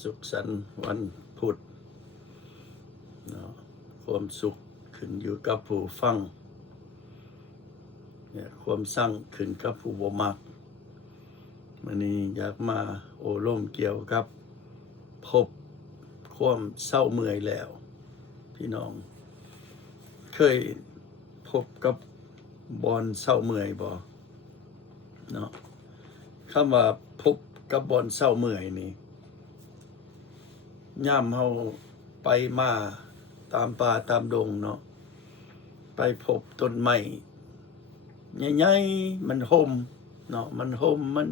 สุขสันต์วันพุธเนาะความสุขขึ้นอยู่กับผู้ฟังเนี่ยความสั่งขึ้นกับผู้บ่มักมื้อนี้อยากมาโอ้ร่มเกี่ยวกับพบความเศร้าเมื่อยแล้ว พี่น้องเคยพบกับบอนเศร้าเมื่อยบ่เนาะคำว่าพบกับบอนเศร้าเมื่อยนี่ย่ำเฮาไปมาตามป่าตามดงเนาะไปพบต้นไม้ใหญ่ๆมันห่มเนาะมันห่มมัน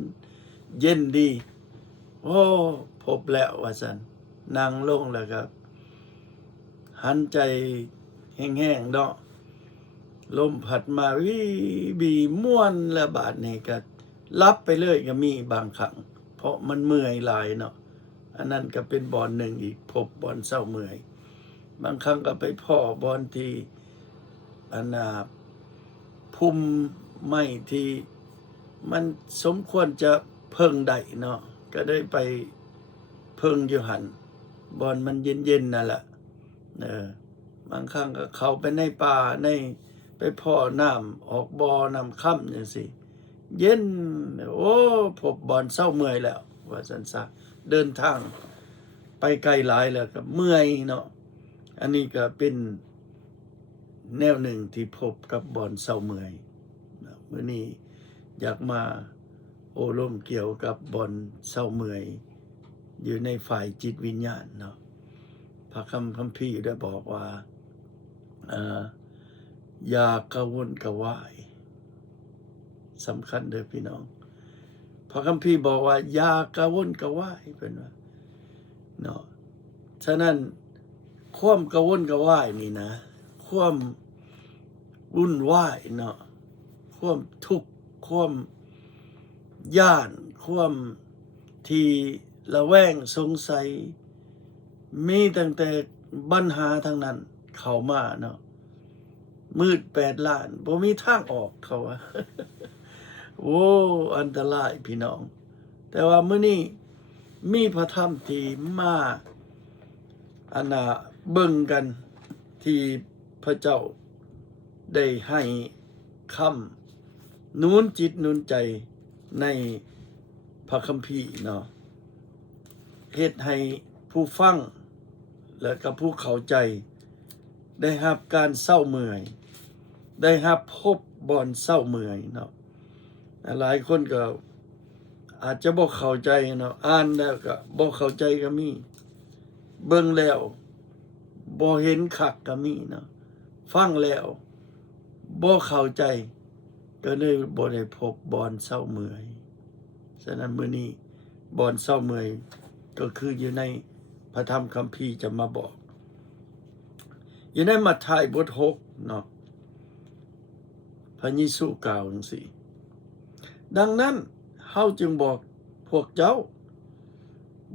เย็นดีโอ้พบแล้วว่าซั่นนั่งลงแล้วก็หันใจแห้งๆเนาะลมพัดมาวิบีม่วนแล้วบาดนี้ก็ลับไปเลยก็มีบางครั้งเพราะมันเมื่อยหลายเนาะอันนั้นก็เป็นบอนหนึ่งอีกพบบอนเศร้าเมื่อยบางครั้งก็ไปพ่อบอนที่พุ่มไม้ที่มันสมควรจะเพิ่งได้เนาะก็ได้ไปเพิ่งอยู่หันบอนมันเย็นๆนั่นแหละบางครั้งก็เข้าไปในป่าในไปพ่อน้ำออกบ่อน้ำค่ำอย่างสิเย็นโอ้พบบอนเศร้าเมื่อยแล้วว่าสันซะเดินทางไปไกลหลายแล้วก็เมื่อยเนาะอันนี้ก็เป็นแนวหนึ่งที่พบกับบอนเศร้าเมื่อยมื้อนี้อยากมาโอ้ร่มเกี่ยวกับบอนเศร้าเมื่อยอยู่ในฝ่ายจิตวิญญาณเนาะพระคัมภีร์ได้บอกว่าอย่ากระวนกระวายสำคัญเด้อพี่น้องพระคัมภีร์บอกว่าอย่ากระวนกระวายเป็นว่าเนาะฉะนั้นความกระวนกระวายนี่นะความวุ่นวายเนาะความทุกข์ความย่านความที่ระแวงสงสัยมีตั้งแต่ปัญหาทั้งนั้นเข้ามาเนาะมืด8 ล้านบ่มีทางออกเขาว่า โอ้อันตรายพี่น้องแต่ว่ามื้อนี้มีพระธรรมที่มาเบิ่งกันที่พระเจ้าได้ให้คำนูนจิตนูนใจในพระคัมภีร์เนาะเฮ็ดให้ผู้ฟังและก็ผู้เข้าใจได้รับการเศร้าเมื่อยได้รับพบบอนเศร้าเมื่อยเนาะหลายคนก็อาจจะบ่เข้าใจเนาะอ่านแล้วก็บ่เข้าใจก็มีเบิ่งแล้วบ่เห็นคักก็มีเนาะฟังแล้วบ่เข้าใจก็เลยบ่ได้พบบอนเศร้าเมื่อยฉะนั้นมื้อนี้บอนเศร้าเมื่อยก็คืออยู่ในพระธรรมคัมภีร์จะมาบอกอยู่ในมัทธิวบท6เนาะพระเยซูกล่าวจังซี่ดังนั้นเฮาจึงบอกพวกเจ้า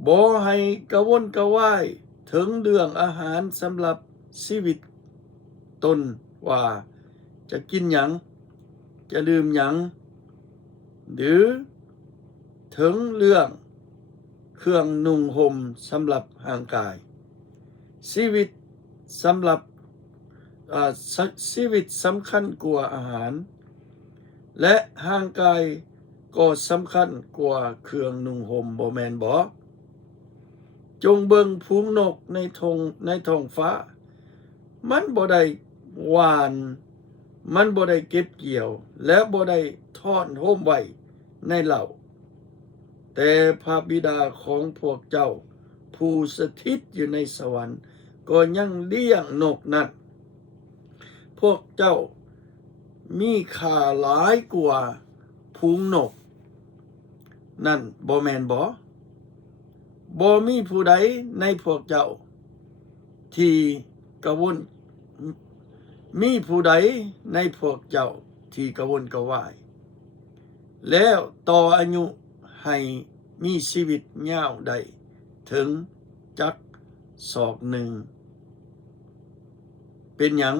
บ่ให้กระวนกระวายถึงเรื่องอาหารสำหรับชีวิตตนว่าจะกินหยังจะดื่มหยังหรือถึงเรื่องเครื่องนุ่งห่มสำหรับร่างกายชีวิตสำหรับชีวิตสำคัญกว่าอาหารและร่างกายก็สำคัญกว่าเครื่องนุ่งห่มบ่แม่นบ่จงเบิ่งฝูงนกในท้องฟ้ามันบ่ได้หว่านมันบ่ได้เก็บเกี่ยวและบ่ได้ทอดห่มไว้ในเหล่าแต่พระบิดาของพวกเจ้าผู้สถิตอยู่ในสวรรค์ก็ยังเลี้ยงนกนั้นพวกเจ้ามีค่าหลายกว่าฝูงนกนั่นบ่แม่นบ่มีผู้ใดในพวกเจ้าที่กระวนมีผู้ใดในพวกเจ้าที่กระวนกระวายแล้วต่ออายุให้มีชีวิตยาวได้ถึงจักศอกหนึ่งเป็นหยัง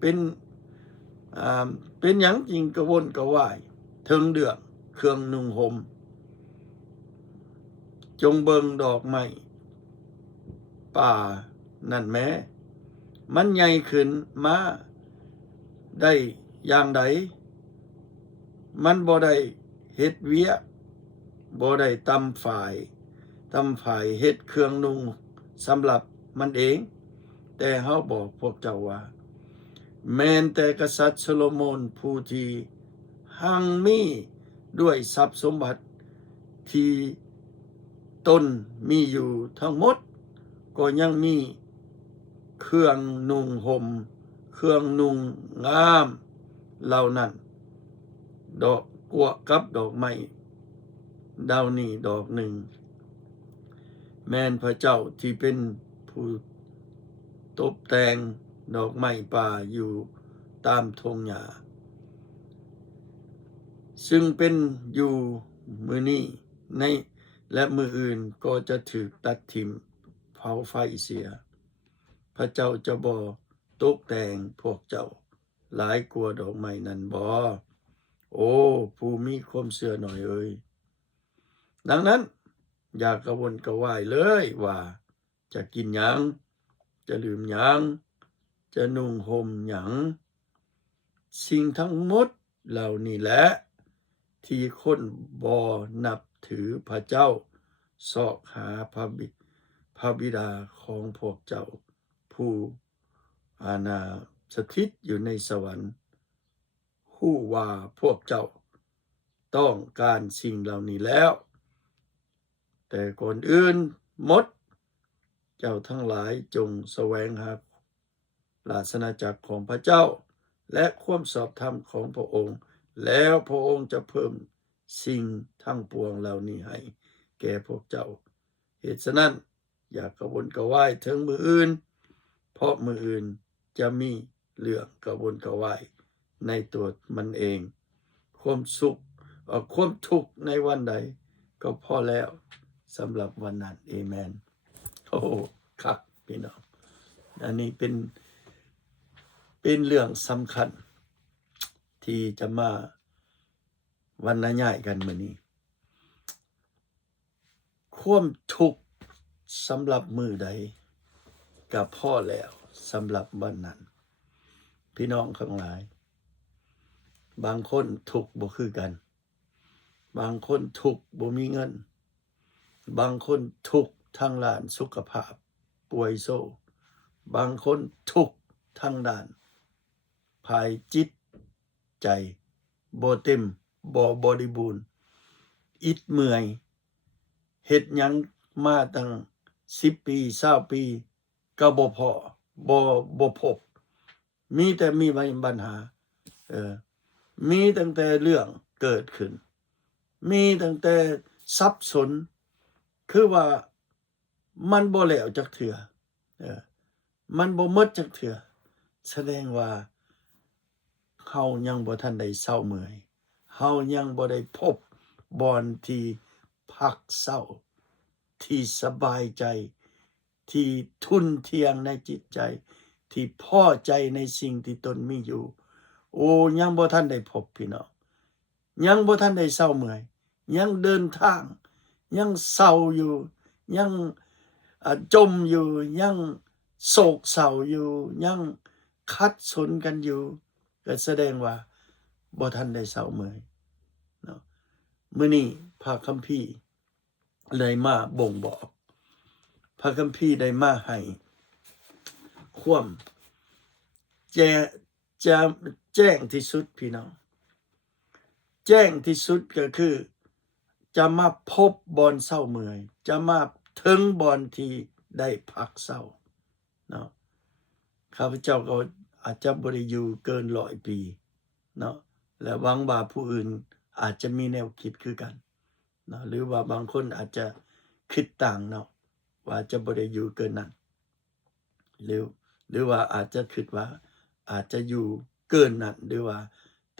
เป็นหยังจริงกระวนกระวายถึงเดืองเครื่องนุ่งห่ม จงเบิงดอกไม้ป่านั่นแม้มันใหญ่ขึ้นมาได้อย่างใดมันบ่ได้เฮ็ดเวียกบ่ได้ตำฝ่ายเฮ็ดเครื่องนุ่งสำหรับมันเองแต่เฮาบอกพวกเจ้าว่าแม้นแต่กษัตริย์โซโลมอนผู้ที่หั่งมีด้วยทรัพย์สมบัติที่ตนมีอยู่ทั้งหมดก็ยังมีเครื่องนุ่งห่มเครื่องนุ่งงามเหล่านั้นดอกกัวกับดอกไม้ดาวนี้ดอกหนึ่งแม้นพระเจ้าที่เป็นผู้ตบแต่งดอกไม้ป่าอยู่ตามทงหญ้าซึ่งเป็นอยู่มือนี้ในและมืออื่นก็จะถูกตัดทิ่มเผาไฟเสียพระเจ้าจะบ่ตกแต่งพวกเจ้าหลายกว่าดอกไม้นั้นบ่โอ้ผู้มีความเชื่อหน่อยเอ่ยดังนั้นอย่ากระวนกระวายเลยว่าจะกินหยังจะลืมหยังจะนุ่งห่มหยังสิ่งทั้งหมดเหล่านี้แหละที่คนบ่นับถือพระเจ้าสอกหาพระบิดาของพวกเจ้าผู้อาณาสถิตอยู่ในสวรรค์ฮู้ว่าพวกเจ้าต้องการสิ่งเหล่านี้แล้วแต่ก่อนอื่นหมดเจ้าทั้งหลายจงแสวงหาราชนาจักรของพระเจ้าและความชอบธรรมของพระองค์แล้วพระองค์จะเพิ่มสิ่งทั้งปวงเหล่านี้ให้แก่พวกเจ้าเหตุฉะนั้นอย่ากระวนกระวายถึงมืออื่นเพราะมืออื่นจะมีเรื่องกระวนกระวายในตัวมันเองความสุขความทุกข์ในวันใดก็พอแล้วสำหรับวันนั้นเอเมนโอ้ครับพี่น้องอันนี้เป็นเรื่องสำคัญที่จะมาวันน่ะย้ายกันมื้อนี้ความทุกข์สำหรับมือใดก็พอแล้วสำหรับวันนั้นพี่น้องทั้งหลายบางคนทุกข์บ่คือกันบางคนทุกข์บ่มีเงินบางคนทุกข์ทางด้านสุขภาพป่วยโซบางคนทุกข์ทางด้านภายจิตใจบ่เต็มบ่บริบูรณ์อิดเมื่อยเฮ็ดหยังมาตั้ง10 ปี20 ปีก็บ่พอบ่พบมีแต่มีปัญหามีตั้งแต่เรื่องเกิดขึ้นมีตั้งแต่สับสนคือว่ามันบ่แล้วจักเทื่อมันบ่หมดจักเทื่อแสดงว่าเฮายังบ่ทันได้เศร้าเมื่อยเฮายังบ่ได้พบบอนที่พักเศร้าที่สบายใจที่ทุนเทียงในจิตใจที่พอใจในสิ่งที่ตนมีอยู่โอ้ยังบ่ทันได้พบพี่น้องยังบ่ทันได้เศร้าเมื่อยยังเดินทางยังเศร้าอยู่ยังจมอยู่ยังโศกเศร้าอยู่ยังคัดสนกันอยู่ก็แสดงว่าบ่ทันได้เศร้าเมื่อยเนาะมื้อนี้พระคัมภีร์เลยมาบ่งบอกพระคัมภีร์ได้มาให้ความแจ้งที่สุดพี่น้องแจ้งที่สุดก็คือจะมาพบบอนเศร้าเมื่อยจะมาถึงบอนที่ได้พักเศร้าเนาะข้าพเจ้าก็อาจจะบ่ได้อยู่เกิน100 ปีเนาะและหวังว่าผู้อื่นอาจจะมีแนวคิดคือกันเนาะหรือว่าบางคนอาจจะคิดต่างเนาะว่าจะบ่ได้อยู่เกินนั้นหรือว่าอาจจะคิดว่าอาจจะอยู่เกินนั้นหรือว่า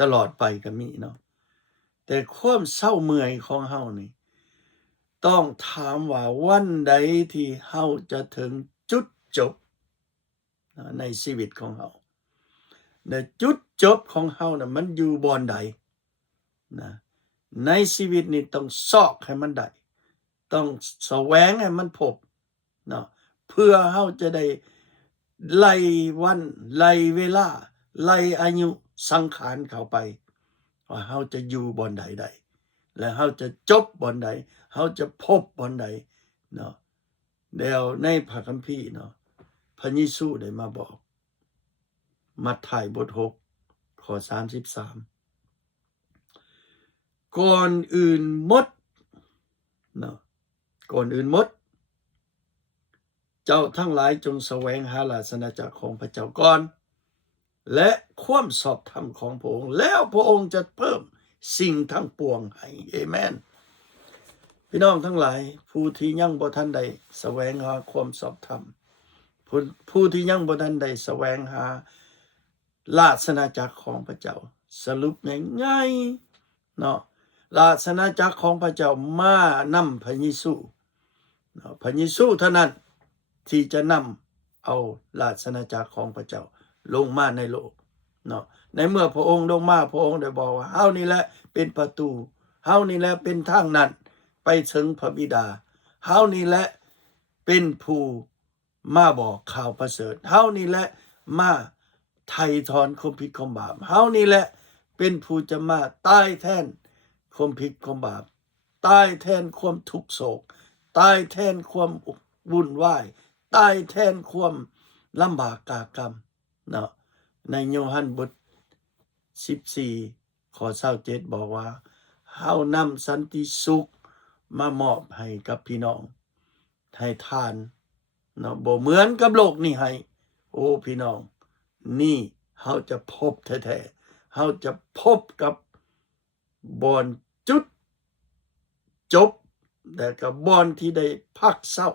ตลอดไปก็มีเนาะแต่ความเศร้าเมื่อยของเฮานี่ต้องถามว่าวันใดที่เฮาจะถึงจุดจบในชีวิตของเฮาแต่จุดจบของเฮาน่ะมันอยู่บ่อนใดนะในชีวิตนี้ต้องซอกให้มันได้ ต้องแสวงให้มันพบเนาะเพื่อเฮาจะได้ไล่วันไล่เวลาไล่อายุสังขารเข้าไปว่าเฮาจะอยู่บ่อนใดได้และเฮาจะจบบ่อนใดเฮาจะพบบ่อนใดเนาะแล้วในพระคัมภีร์เนาะพระเยซูได้มาบอกมัทธิวบท6ข้อ33ก่อนอื่นหมดเนาะก่อนอื่นหมดเจ้าทั้งหลายจงแสวงหาราชอาณาจักรของพระเจ้าก่อนและความชอบธรรมของพระองค์แล้วพระองค์จะเพิ่มสิ่งทั้งปวงให้เอเมนพี่น้องทั้งหลายผู้ที่ยังบ่ทันได้แสวงหาความชอบธรรมผู้ที่ยังบ่ทันได้แสวงหาราชอาณาจักรของพระเจ้าสรุปง่ายๆเนาะราชอาณาจักรของพระเจ้ามานำพระเยซูเนาะพระเยซูเท่านั้นที่จะนำเอาราชอาณาจักรของพระเจ้าลงมาในโลกเนาะในเมื่อพระองค์ลงมาพระองค์ได้บอกว่าเฮานี่แหละเป็นประตูเฮานี่แหละเป็นทางนั้นไปถึงพระบิดาเฮานี่แหละเป็นผู้มาบอกข่าวประเสริฐเฮานี่แหละมาไถ่ถอนความผิดความบาปเฮานี่แหละเป็นผู้จะมาตายแทนความผิดความบาปตายแทนความทุกข์โศกตายแทนความวุ่นวายตายแทนความลำบากกากรรมเนาะในโยฮันบท14ข้อ27บอกว่าเฮานำสันติสุขมามอบให้กับพี่น้องให้ทานเนาะบ่เหมือนกับโลกนี่ให้โอ้พี่น้องนี่เฮาจะพบแท้ๆเฮาจะพบกับบอนจุดจบแต่กับบอนที่ได้พักเศร้า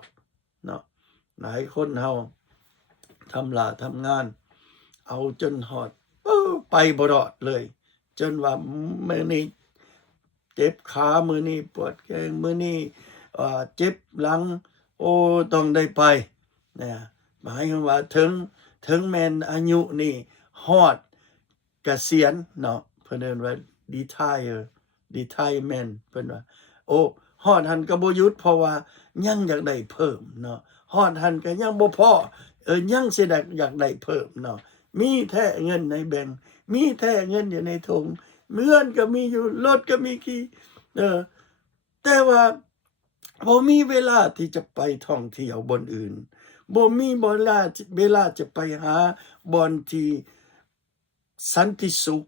เนาะหลายคนเฮาทำงานเอาจนหอดไปบ่รอดเลยจนว่ามื้อนี้เจ็บขามื้อนี้ปวดแขนมื้อนี้เจ็บหลังโอ้ต้องได้ไปนะหมายความว่าถึงแม่นอายุนี่ฮอดเกษียณเนาะเพิ่นเอิ้นว่า retirement เพิ่นว่าโอ้ฮอดหันก็บ่หยุดเพราะว่ายังอยากได้เพิ่มเนาะฮอดหันก็ยังบ่พอยังสิได้อยากได้เพิ่มเนาะมีแท้เงินในแบงค์มีแท้เงินอยู่ในถุงเงินก็มีอยู่รถก็มีขี่แต่ว่าบ่มีเวลาที่จะไปท่องเที่ยวบนอื่นบ่มีเวลาจะไปหาบ่อนที่สันติสุข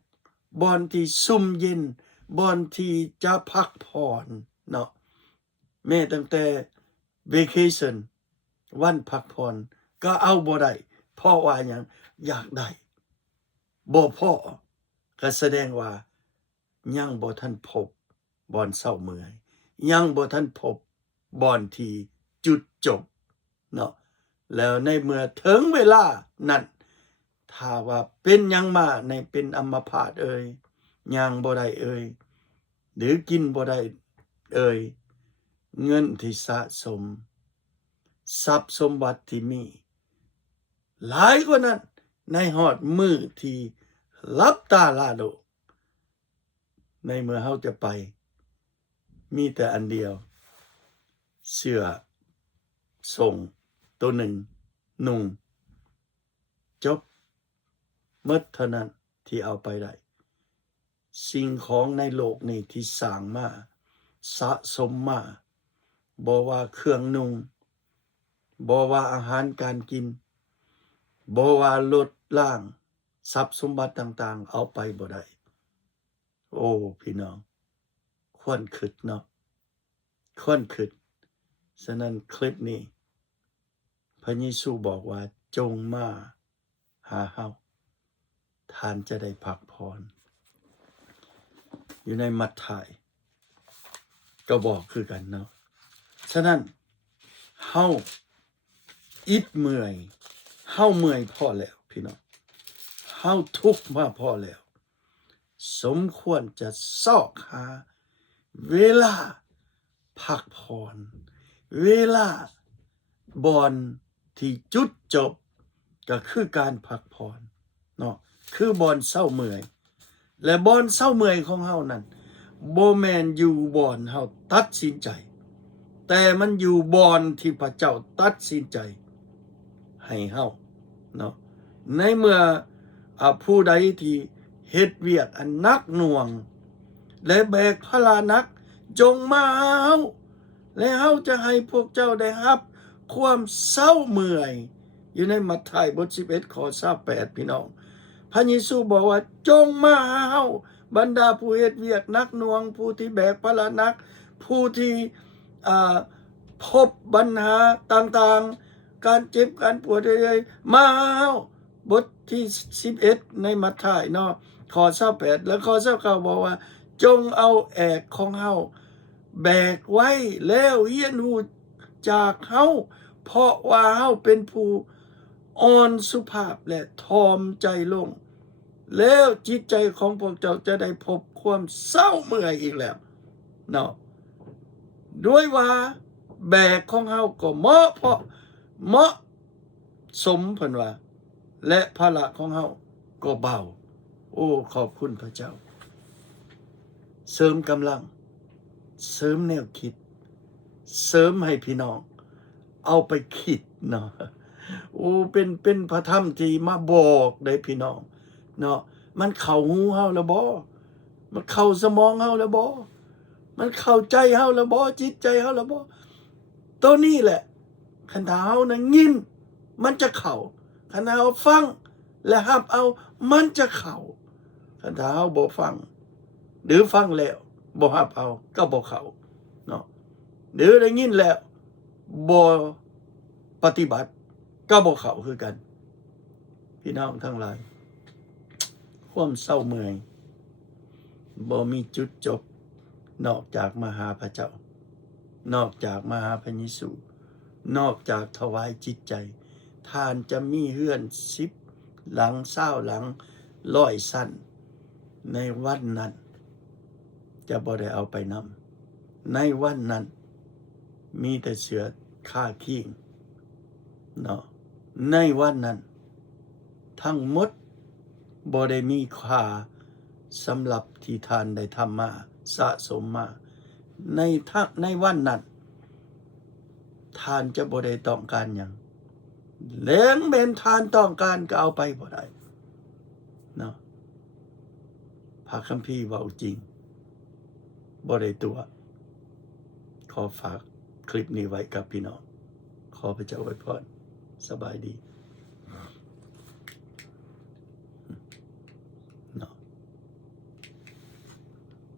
บ่อนที่ซุ่มเย็นบ่อนที่จะพักผ่อนเนาะแม้ตั้งแต่ vacation วันพักผ่อนก็เอาบ่ได้เพราะว่าหยังอยากได้บ่พอก็แสดงว่ายังบ่ทันพบบ่อนเศร้าเมื่อยยังบ่ทันพบบอนที่จุดจบเนาะแล้วในเมื่อถึงเวลานั้นถ้าว่าเป็นหยังมาในเป็นอัมพาตย่างบ่ได้หรือกินบ่ได้เงินที่สะสมทรัพย์สมบัติที่มีหลายกว่านั้นในฮอดมือที่ลับตาลาโลกในเมื่อเฮาจะไปมีแต่อันเดียวเสื้อส่งตัวหนึ่งนุ่งจบหมดเท่านั้นที่เอาไปได้สิ่งของในโลกนี้ที่สร้างมาสะสมมาบ่ว่าเครื่องนุ่งบ่ว่าอาหารการกินบ่ว่ารถล่างทรัพย์สมบัติต่างๆเอาไปบ่ได้โอ้พี่น้องควรคิดเนาะควรคิดฉะนั้นคลิปนี้พระเยซูบอกว่าจงมาหาเฮาท่านจะได้พักผ่อนอยู่ในมัทธิวก็บอกคือกันเนาะฉะนั้นเฮาอิดเมื่อยเฮาเมื่อยพอแล้วพี่น้องเฮาทุกข์มาพอแล้วสมควรจะซอกหาเวลาพักผ่อนเวลาบอนที่จุดจบก็คือการพักผ่อนเนาะคือบอนเศร้าเมื่อยและบอนเศร้าเมื่อยของเฮานั้นบ่แม่นอยู่บอนเฮาตัดสินใจ แต่มันอยู่บอนที่พระเจ้าตัดสินใจให้เฮาเนาะในเมื่อผู้ใดที่เฮ็ดเวียกอันหนักหน่วงและแบกภาระหนักจงมาหาเฮาและเฮาจะให้พวกเจ้าได้รับความเศร้าเมื่อยอยู่ในมัทธิวบท11ข้อ28พี่น้องพระเยซูบอกว่าจงมาหาเฮาบรรดาผู้เฮ็ดเวียกหนักหน่วงผู้ที่แบกภาระหนักผู้ที่พบปัญหาต่างๆการเจ็บการปวดใดๆมาหาเฮาบทที่11ในมัทธิวเนาะข้อ28และข้อ29บอกว่าจงเอาแอกของเฮาแบกไว้แล้วเฮียนหูจากเฮาเพราะว่าเฮาเป็นผู้อ่อนสุภาพและทอมใจลงแล้วจิตใจของพวกเจ้าจะได้พบความเศร้าเมื่อยอีกแล้วเนาะด้วยว่าแบกของเฮาก็เหมาะสมเพิ่นว่าและภาระของเฮาก็เบาโอ้ขอบคุณพระเจ้าเสริมกำลังเสริมแนวคิดเสริมให้พี่น้องเอาไปคิดเนาะโอ้เป็นพระธรรมที่มาบอกได้พี่น้องเนาะมันเข้าหูเฮาแล้วบ่มันเข้าสมองเฮาแล้วบ่มันเข้าใจเฮาแล้วบ่จิตใจเฮาแล้วบ่ตัวนี้แหละคันถ้าเฮานั้นยินมันจะเข้าคันถ้าเฮาฟังและรับเอามันจะเข้าคันถ้าเฮาบ่ฟังหรือฟังแล้วบ่รับเอาก็บ่เข้าเนาะหรือได้ยินแล้วบ่ปฏิบัติก็บ่เข้าคือกันพี่น้องทั้งหลายความเศร้าเมื่อยบ่มีจุดจบนอกจากมาหาพระเจ้านอกจากมาหาพระเยซูนอกจากถวายจิตใจท่านจะมีเฮือน10หลัง20หลัง100สั้นในวันนั้นจะบ่ได้เอาไปนำในวันนั้นมีแต่เสือฆ่าขิงเนาะในวันนั้นทั้งหมดบ่ได้มีค่าสำหรับที่ท่านได้ทำมาสะสมมาในวันนั้นท่านจะบ่ได้ต้องการหยังแล้งเป็นท่านต้องการก็เอาไปบ่ได้เนาะพระคัมภีร์เว้าจริงบ่ได้ตัวขอฝากคลิปนี้ไว้กับพี่น้องขอพระเจ้าอวยพรสบายดี